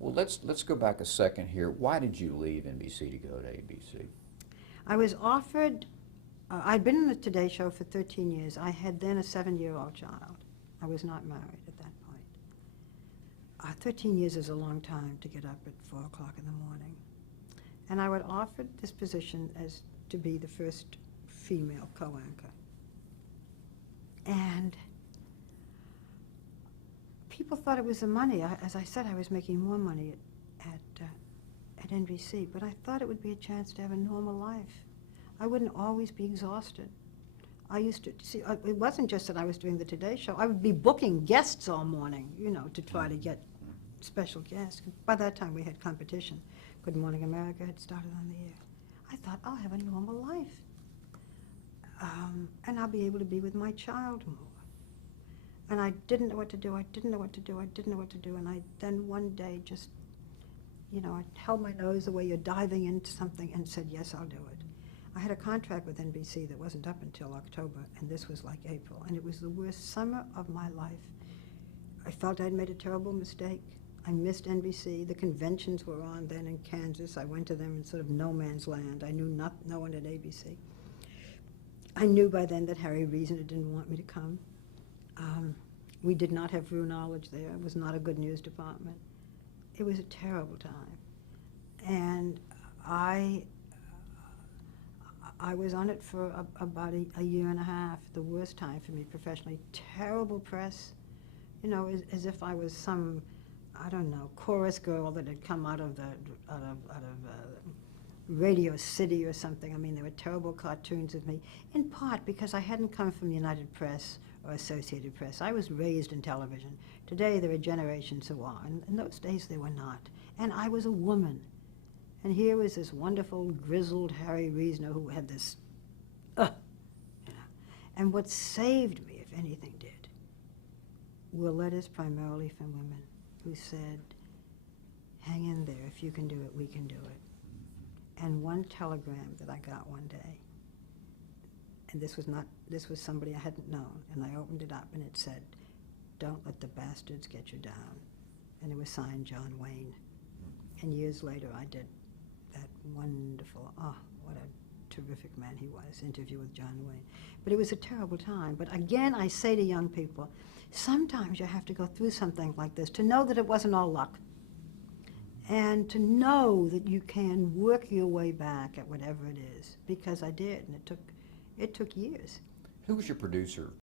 Well, let's go back a second here. Why did you leave NBC to go to ABC? I was offered, I'd been in the Today Show for 13 years. I had then a 7-year-old child. I was not married at that point. 13 years is a long time to get up at 4 o'clock in the morning. And I was offered this position as to be the first female co-anchor. And people thought it was the money. As I said, I was making more money at NBC, but I thought it would be a chance to have a normal life. I wouldn't always be exhausted. I used to see, it wasn't just that I was doing the Today Show. I would be booking guests all morning, you know, to try to get special guests. By that time, we had competition. Good Morning America had started on the air. I thought, I'll have a normal life. And I'll be able to be with my child more. And I didn't know what to do. I didn't know what to do. I didn't know what to do. And I then one day just, you know, I held my nose the way you're diving into something and said, yes, I'll do it. I had a contract with NBC that wasn't up until October, and this was like April. And it was the worst summer of my life. I felt I'd made a terrible mistake. I missed NBC. The conventions were on then in Kansas. I went to them in sort of no man's land. I knew no one at ABC. I knew by then that Harry Reasoner didn't want me to come. We did not have Rue Knowledge there. It was not a good news department. It was a terrible time. And I was on it for about a year and a half, the worst time for me professionally. Terrible press, you know, as if I was some, I don't know, chorus girl that had come out of Radio City or something. I mean, there were terrible cartoons of me, in part because I hadn't come from United Press or Associated Press. I was raised in television. Today there are generations who are. In those days they were not. And I was a woman. And here was this wonderful, grizzled Harry Reasoner who had this, you know. And what saved me, if anything did, were letters primarily from women who said, hang in there, if you can do it, we can do it. And one telegram that I got one day, and this was somebody I hadn't known, and I opened it up and it said, don't let the bastards get you down. And it was signed John Wayne. And years later I did that wonderful, oh, what a terrific man he was, interview with John Wayne. But it was a terrible time. But again, I say to young people, sometimes you have to go through something like this to know that it wasn't all luck. And to know that you can work your way back at whatever it is, because I did, and it took years. Who was your producer